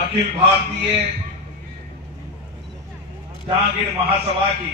अखिल भारतीय जहांगीर महासभा की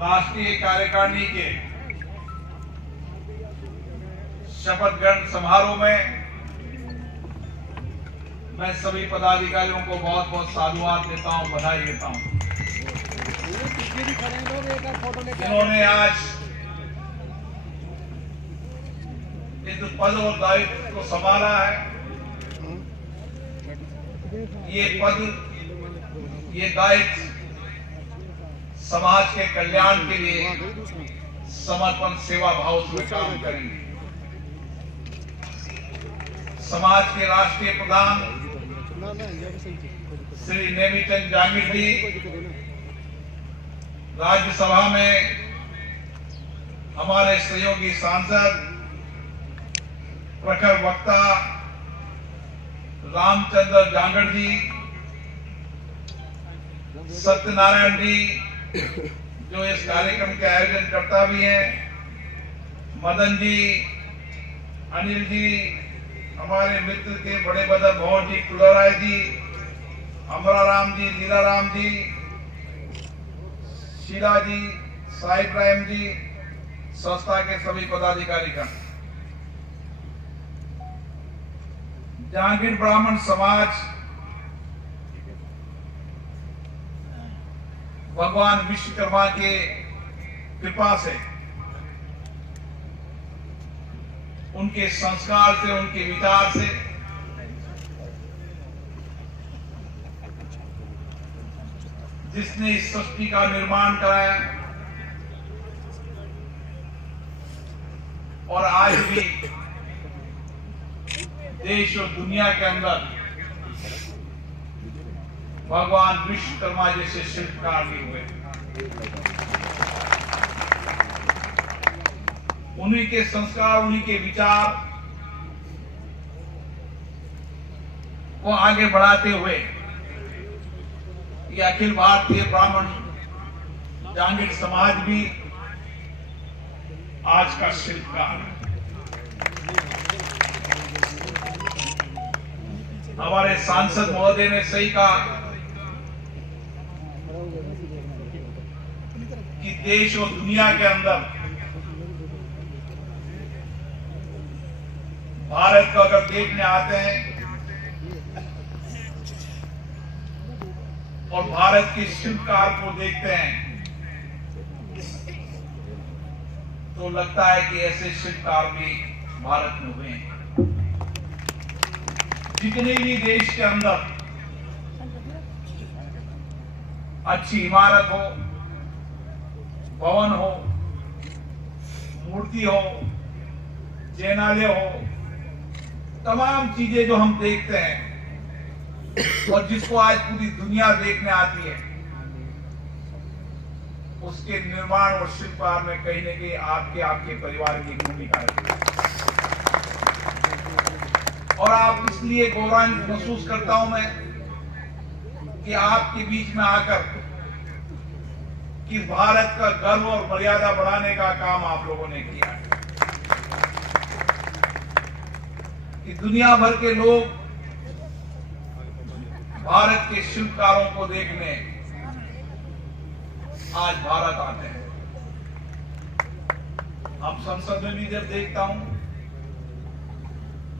राष्ट्रीय कार्यकारिणी के शपथ ग्रहण समारोह में मैं सभी पदाधिकारियों को बहुत बहुत साधुवाद देता हूं, बधाई देता हूं। जिन्होंने आज इस पद और दायित्व को संभाला है, ये पद, ये दायित्व समाज के कल्याण के लिए समर्पण सेवा भाव से काम करेंगे। समाज के राष्ट्रीय प्रधान श्री नेमीचंद जहांगीर जी राज्यसभा में हमारे सहयोगी सांसद प्रखर वक्ता रामचंद्र जांगड़ जी, सत्यनारायण जी जो इस कार्यक्रम के आयोजन करता भी हैं, मदन जी, अनिल जी, हमारे मित्र के बड़े बदर भौर जी, कुलराय जी, अमराराम जी, लीलाराम जी, शीला जी, साई इब्राहिम जी, संस्था के सभी पदाधिकारीगण। जहांगीर ब्राह्मण समाज भगवान विश्वकर्मा के कृपा से, उनके संस्कार से, उनके विचार से जिसने इस सृष्टि का निर्माण कराया और आज भी देश और दुनिया के अंदर भगवान विश्वकर्मा जैसे शिल्पकार भी हुए। उन्हीं के संस्कार, उन्हीं के विचार को आगे बढ़ाते हुए ये अखिल भारतीय ब्राह्मण जहांगीर समाज भी आज का शिल्पकार है। हमारे सांसद महोदय ने सही कहा कि देश और दुनिया के अंदर भारत को अगर देखने आते हैं और भारत के शिल्पकार को देखते हैं तो लगता है कि ऐसे शिल्पकार भी भारत में हुए हैं। जितने भी देश के अंदर अच्छी इमारत हो, भवन हो, मूर्ति हो, जैनालय हो, तमाम चीजें जो हम देखते हैं और जिसको आज पूरी दुनिया देखने आती है, उसके निर्माण और शिल्पकार में कहीं न कहीं आपके परिवार की भूमिका है। और आप इसलिए गौरवान्वित महसूस करता हूं मैं कि आपके बीच में आकर कि भारत का गर्व और मर्यादा बढ़ाने का काम आप लोगों ने किया है। कि दुनिया भर के लोग भारत के शिल्पकारों को देखने आज भारत आते हैं। अब संसद में भी जब देखता हूं,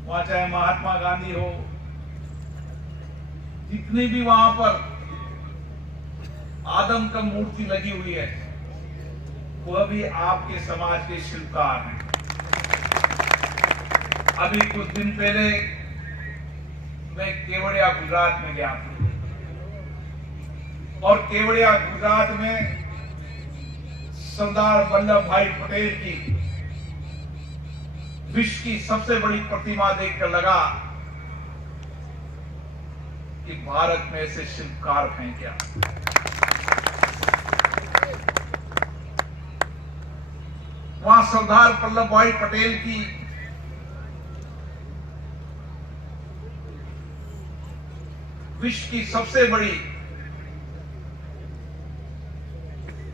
वहां चाहे महात्मा गांधी हो, जितनी भी वहां पर आदम का मूर्ति लगी हुई है, वह भी आपके समाज के शिल्पकार हैं। अभी कुछ दिन पहले मैं केवड़िया गुजरात में गया था और केवड़िया गुजरात में सरदार वल्लभ भाई पटेल की विश्व की सबसे बड़ी प्रतिमा देखकर लगा कि भारत में ऐसे शिल्पकार हैं क्या। वहां सरदार वल्लभ भाई पटेल की विश्व की सबसे बड़ी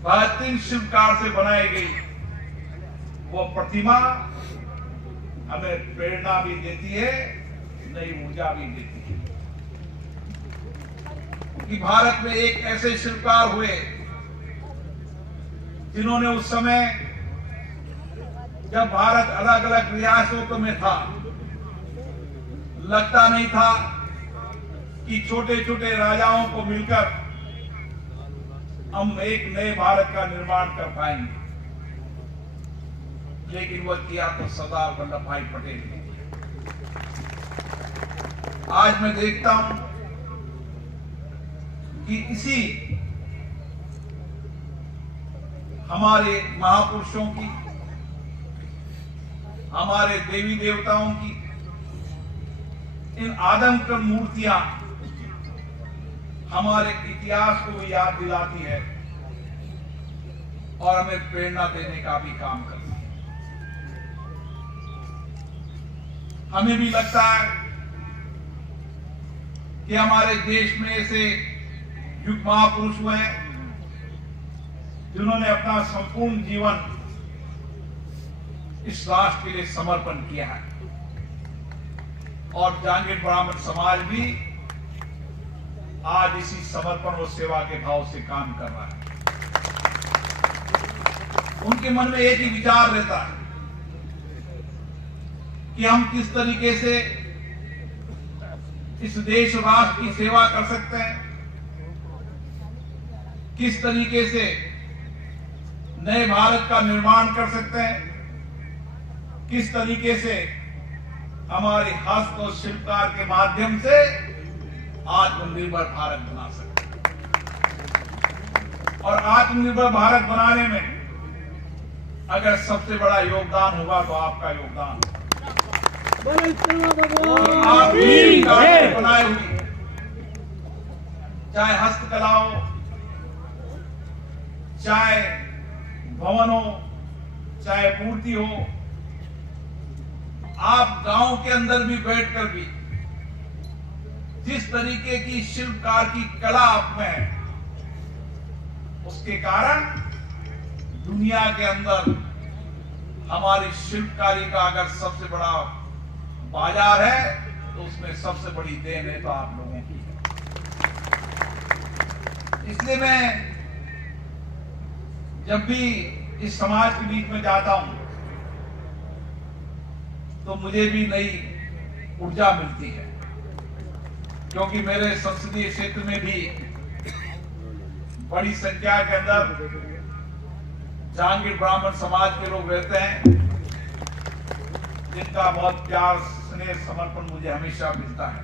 बेहतरीन शिल्पकार से बनाई गई वो प्रतिमा हमें प्रेरणा भी देती है, नई ऊर्जा भी देती है। कि भारत में एक ऐसे शिल्पकार हुए जिन्होंने उस समय जब भारत अलग अलग रियासतों में था, लगता नहीं था कि छोटे छोटे राजाओं को मिलकर हम एक नए भारत का निर्माण कर पाएंगे, लेकिन वह किया तो सरदार वल्लभ भाई पटेल ने। आज मैं देखता हूं कि इसी हमारे महापुरुषों की, हमारे देवी देवताओं की इन आदमकद मूर्तियां हमारे इतिहास को भी याद दिलाती है और हमें प्रेरणा देने का भी काम करती है। हमें भी लगता है कि हमारे देश में ऐसे युग महापुरुष हुए हैं जिन्होंने अपना संपूर्ण जीवन इस राष्ट्र के लिए समर्पण किया है और जांगीर ब्राह्मण समाज भी आज इसी समर्पण और सेवा के भाव से काम कर रहा है। उनके मन में एक ही विचार रहता है कि हम किस तरीके से इस देश राष्ट्र की सेवा कर सकते हैं, किस तरीके से नए भारत का निर्माण कर सकते हैं, किस तरीके से हमारे हस्त और शिल्पकार के माध्यम से आत्मनिर्भर भारत बना सकते हैं। और आत्मनिर्भर भारत बनाने में अगर सबसे बड़ा योगदान होगा तो आपका योगदान, आप बनाए हुए चाहे हस्तकला हो, चाहे भवन हो, चाहे मूर्ति हो, आप गांव के अंदर भी बैठकर भी जिस तरीके की शिल्पकार की कला आप में है, उसके कारण दुनिया के अंदर हमारी शिल्पकारी का अगर सबसे बड़ा बाजार है तो उसमें सबसे बड़ी देन है तो आप लोगों की है। इसलिए मैं जब भी इस समाज के बीच में जाता हूं तो मुझे भी नई ऊर्जा मिलती है, क्योंकि मेरे संसदीय क्षेत्र में भी बड़ी संख्या के अंदर जांगीर ब्राह्मण समाज के लोग रहते हैं, जिनका बहुत प्यार स्नेह समर्पण मुझे हमेशा मिलता है।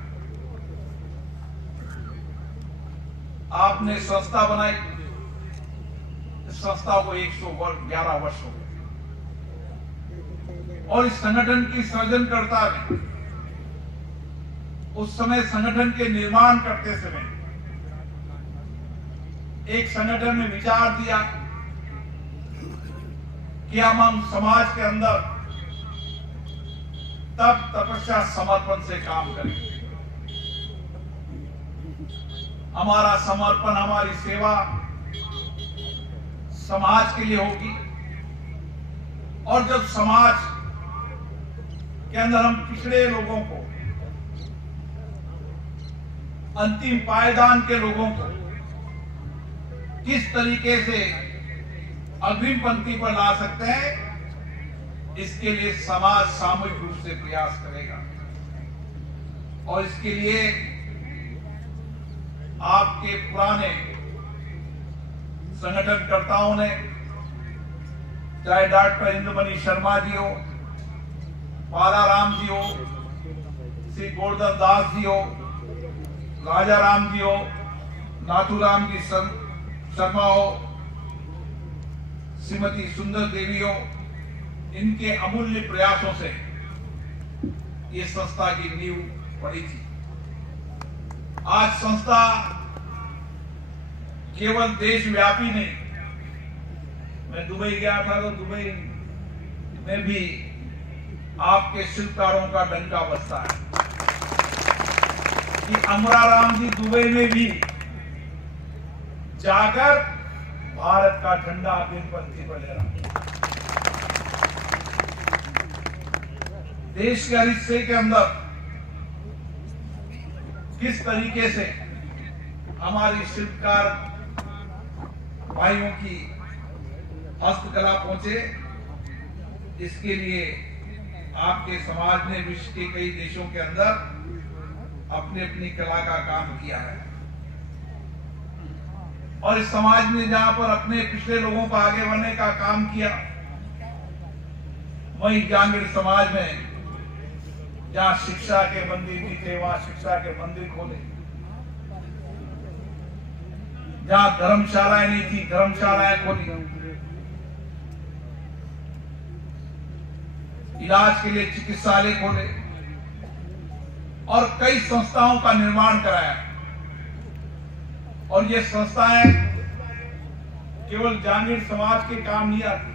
आपने संस्था बनाई, इस संस्था को 111 वर्ष हो गए और इस संगठन की सृजनकर्ता ने उस समय संगठन के निर्माण करते समय एक संगठन में विचार दिया कि हम समाज के अंदर तप तपस्या समर्पण से काम करेंगे। हमारा समर्पण, हमारी सेवा समाज के लिए होगी और जब समाज के अंदर हम पिछड़े लोगों को, अंतिम पायदान के लोगों को किस तरीके से अग्रिम पंक्ति पर ला सकते हैं, इसके लिए समाज सामूहिक रूप से प्रयास करेगा। और इसके लिए आपके पुराने संगठनकर्ताओं ने, चाहे डॉक्टर इंद्रमणि शर्मा जी हो, पालाराम जी हो, श्री गोवर्धन दास जी हो, राजा राम जी हो, नाथूराम जी शर्मा हो, श्रीमती सुंदर देवी हो, इनके अमूल्य प्रयासों से ये संस्था की नींव पड़ी थी। आज संस्था केवल देशव्यापी नहीं, मैं दुबई गया था तो दुबई में भी आपके शिल्पकारों का डंका बजता है कि अमराराम जी दुबई में भी जाकर भारत का झंडा अग्रिम पंक्ति पर ले रहा। देश के हर हिस्से के अंदर किस तरीके से हमारी शिल्पकार भाइयों की हस्तकला पहुंचे, इसके लिए आपके समाज ने विश्व के कई देशों के अंदर अपनी अपनी कला का काम किया है। और इस समाज ने जहां पर अपने पिछले लोगों को आगे बढ़ने का काम किया, वहीं जांगीर समाज में जहां शिक्षा के मंदिर नहीं थे, वहां शिक्षा के मंदिर खोले। जहां धर्मशालाएं नहीं थी, धर्मशालाएं खोली। इलाज के लिए चिकित्सालय खोले और कई संस्थाओं का निर्माण कराया। और ये संस्थाएं केवल जांगीर समाज के काम नहीं आती,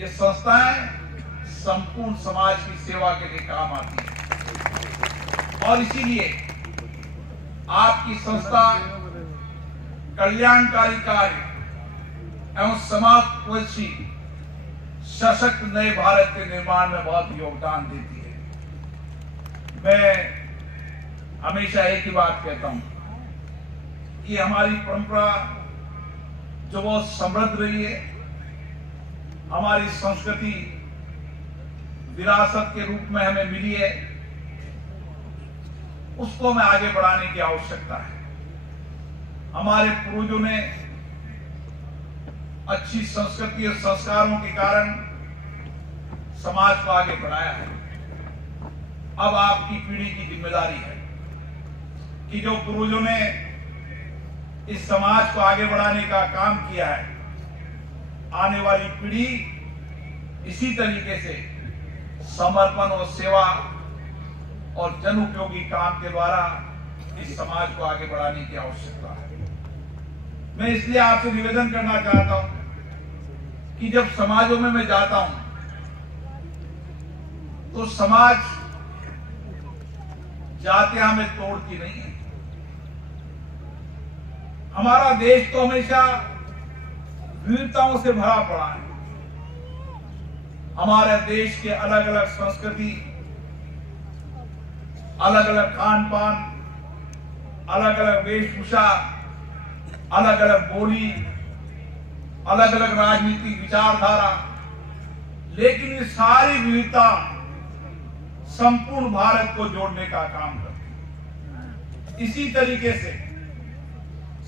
ये संस्थाएं संपूर्ण समाज की सेवा के लिए काम आती है। और इसीलिए आपकी संस्था कल्याणकारी कार्य एवं समावेशी सशक्त नए भारत के निर्माण में बहुत योगदान देती है। मैं हमेशा एक ही बात कहता हूं कि हमारी परंपरा जो बहुत समृद्ध रही है, हमारी संस्कृति विरासत के रूप में हमें मिली है, उसको हमें आगे बढ़ाने की आवश्यकता है। हमारे पूर्वजों ने अच्छी संस्कृति और संस्कारों के कारण समाज को आगे बढ़ाया है। अब आपकी पीढ़ी की जिम्मेदारी है कि जो पूर्वजों ने इस समाज को आगे बढ़ाने का काम किया है, आने वाली पीढ़ी इसी तरीके से समर्पण और सेवा और जन उपयोगी काम के द्वारा इस समाज को आगे बढ़ाने की आवश्यकता है। मैं इसलिए आपसे निवेदन करना चाहता हूं कि जब समाजों में मैं जाता हूं तो समाज जातियां हमें तोड़ती नहीं है। हमारा देश तो हमेशा विविधताओं से भरा पड़ा है। हमारे देश के अलग अलग संस्कृति, अलग अलग खान पान, अलग अलग वेशभूषा, अलग अलग बोली, अलग अलग राजनीतिक विचारधारा, लेकिन ये सारी विविधता संपूर्ण भारत को जोड़ने का काम करती है। इसी तरीके से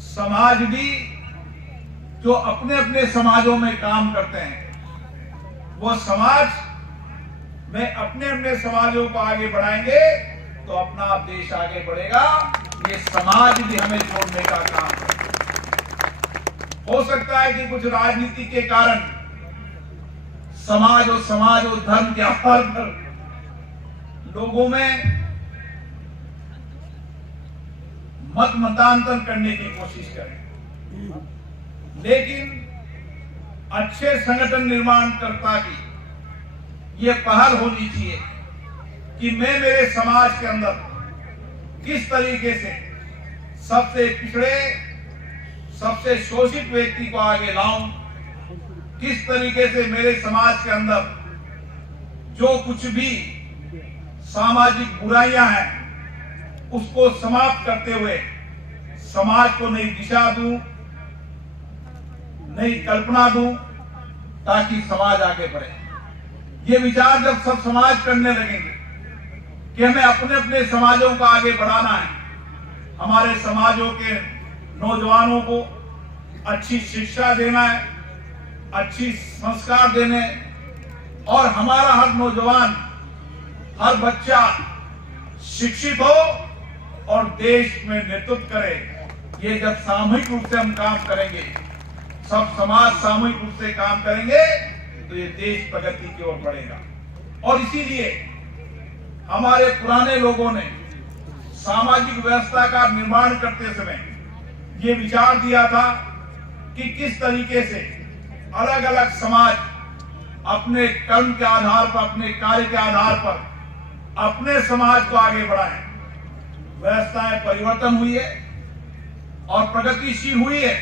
समाज भी जो अपने अपने समाजों में काम करते हैं, वो समाज में अपने अपने समाजों को आगे बढ़ाएंगे तो अपना आप देश आगे बढ़ेगा। ये समाज भी हमें जोड़ने का काम करेगा। हो सकता है कि कुछ राजनीति के कारण समाज और धर्म के आधार पर लोगों में मतांतर करने की कोशिश करें, लेकिन अच्छे संगठन निर्माणकर्ता की यह पहल होनी चाहिए कि मैं मेरे समाज के अंदर किस तरीके से सबसे पिछड़े, सबसे शोषित व्यक्ति को आगे लाऊं, किस तरीके से मेरे समाज के अंदर जो कुछ भी सामाजिक बुराइयां हैं उसको समाप्त करते हुए समाज को नई दिशा दूं, नई कल्पना दूं, ताकि समाज आगे बढ़े। ये विचार जब सब समाज करने लगेंगे कि हमें अपने अपने समाजों को आगे बढ़ाना है, हमारे समाजों के नौजवानों को अच्छी शिक्षा देना है, अच्छी संस्कार देने, और हमारा हर नौजवान, हर बच्चा शिक्षित हो और देश में नेतृत्व करे। ये जब सामूहिक रूप से हम काम करेंगे, सब समाज सामूहिक रूप से काम करेंगे, तो ये देश प्रगति की ओर बढ़ेगा। और इसीलिए हमारे पुराने लोगों ने सामाजिक व्यवस्था का निर्माण करते समय ये विचार दिया था कि किस तरीके से अलग अलग समाज अपने कर्म के आधार पर, अपने कार्य के आधार पर अपने समाज को आगे बढ़ाएं। व्यवस्थाएं परिवर्तन हुई है और प्रगतिशील हुई है,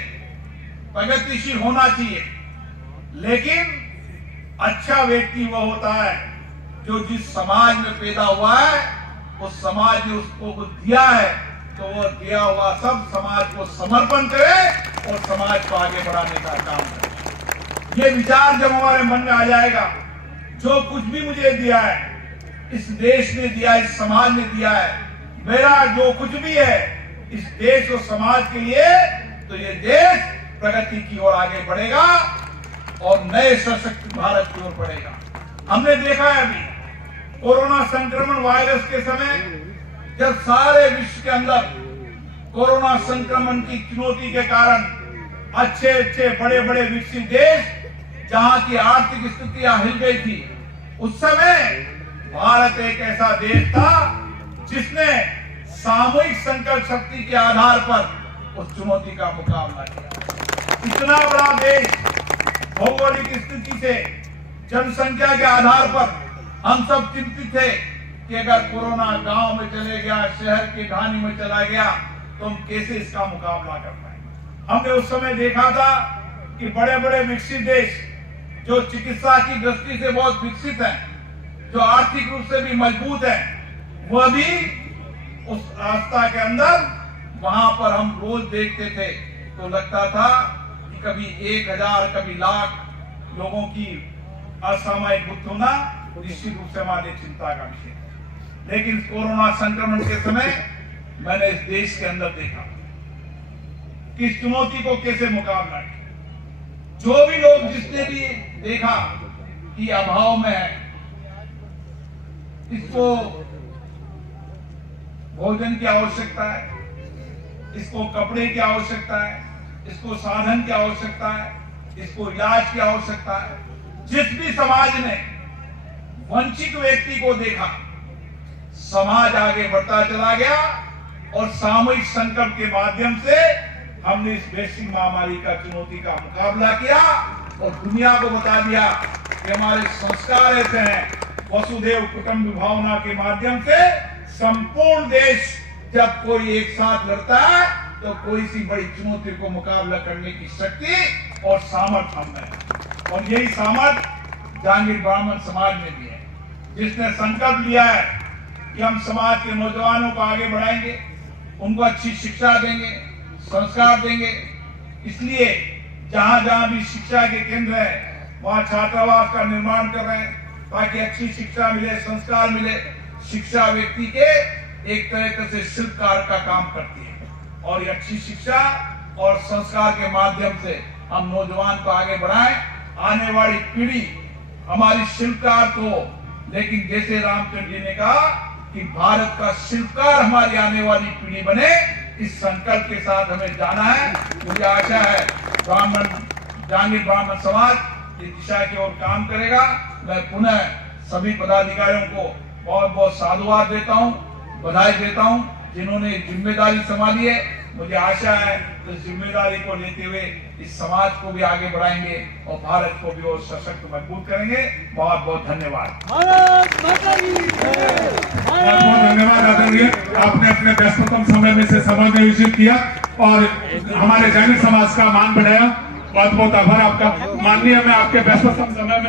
प्रगतिशील होना चाहिए, लेकिन अच्छा व्यक्ति वह होता है जो जिस समाज में पैदा हुआ है उस समाज ने उसको कुछ दिया है तो वो दिया हुआ सब समाज को समर्पण करे और समाज को आगे बढ़ाने का काम करे। ये विचार जब हमारे मन में आ जाएगा, जो कुछ भी मुझे दिया है, इस देश ने दिया, इस समाज ने दिया है, मेरा जो कुछ भी है इस देश और समाज के लिए, तो ये देश प्रगति की ओर आगे बढ़ेगा और नए सशक्त भारत की ओर बढ़ेगा। हमने देखा है अभी कोरोना संक्रमण वायरस के समय जब सारे विश्व के अंदर कोरोना संक्रमण की चुनौती के कारण अच्छे अच्छे बड़े बड़े विकसित देश जहां की आर्थिक स्थितियां हिल गई थी, उस समय भारत एक ऐसा देश था जिसने सामूहिक संकल्प शक्ति के आधार पर उस चुनौती का मुकाबला किया। इतना बड़ा देश, भौगोलिक स्थिति से, जनसंख्या के आधार पर हम सब चिंतित थे कि अगर कोरोना गांव में चले गया, शहर के ढानी में चला गया, तो हम कैसे इसका मुकाबला कर पाएंगे। हमने उस समय देखा था कि बड़े बड़े विकसित देश जो चिकित्सा की दृष्टि से बहुत विकसित हैं, जो आर्थिक रूप से भी मजबूत हैं, वह भी उस रास्ता के अंदर वहां पर हम रोज देखते थे तो लगता था कि कभी 1000 कभी लाख लोगों की असामयिक मृत्यु होना निश्चित रूप से हमारे चिंता का विषय। लेकिन कोरोना संक्रमण के समय मैंने इस देश के अंदर देखा कि इस चुनौती को कैसे मुकाबला किया। जो भी लोग जिसने भी देखा कि अभाव में है, इसको भोजन की आवश्यकता है, इसको कपड़े की आवश्यकता है, इसको साधन की आवश्यकता है, इसको इलाज की आवश्यकता है, जिस भी समाज ने वंचित व्यक्ति को देखा, समाज आगे बढ़ता चला गया और सामूहिक संकल्प के माध्यम से हमने इस वैश्विक महामारी का चुनौती का मुकाबला किया और दुनिया को बता दिया कि हमारे संस्कार ऐसे हैं। वसुधैव कुटुंब भावना के माध्यम से संपूर्ण देश जब कोई एक साथ लड़ता है तो कोई सी बड़ी चुनौती को मुकाबला करने की शक्ति और सामर्थ्य हम में है। और यही सामर्थ्य जहांगीर ब्राह्मण समाज में भी है, जिसने संकल्प लिया है कि हम समाज के नौजवानों को आगे बढ़ाएंगे, उनको अच्छी शिक्षा देंगे, संस्कार देंगे। इसलिए जहां जहां भी शिक्षा के केंद्र है वहां छात्रावास का निर्माण कर रहे हैं ताकि अच्छी शिक्षा मिले, संस्कार मिले। शिक्षा व्यक्ति के एक तरह से शिल्पकार का काम करती है और ये अच्छी शिक्षा और संस्कार के माध्यम से हम नौजवान को आगे बढ़ाएं। आने वाली पीढ़ी हमारी शिल्पकार को, लेकिन जैसे रामचंद्र जी ने कहा कि भारत का शिल्पकार हमारी आने वाली पीढ़ी बने, इस संकल्प के साथ हमें जाना है। मुझे आशा है जहांगीर ब्राह्मण समाज इस दिशा की ओर काम करेगा। मैं पुनः सभी पदाधिकारियों को बहुत बहुत साधुवाद देता हूं, बधाई देता हूं जिन्होंने जिम्मेदारी संभाली है। मुझे आशा है तो इस जिम्मेदारी को लेते हुए इस समाज को भी आगे बढ़ाएंगे और भारत को भी और सशक्त मजबूत करेंगे। बहुत बहुत धन्यवाद। बहुत बहुत धन्यवाद आदरणीय, आपने अपने व्यस्ततम समय में से सभा में विजिट किया और हमारे जैनिक समाज का मान बढ़ाया। बहुत बहुत आभार आपका। माननीय, मैं आपके व्यस्ततम समय में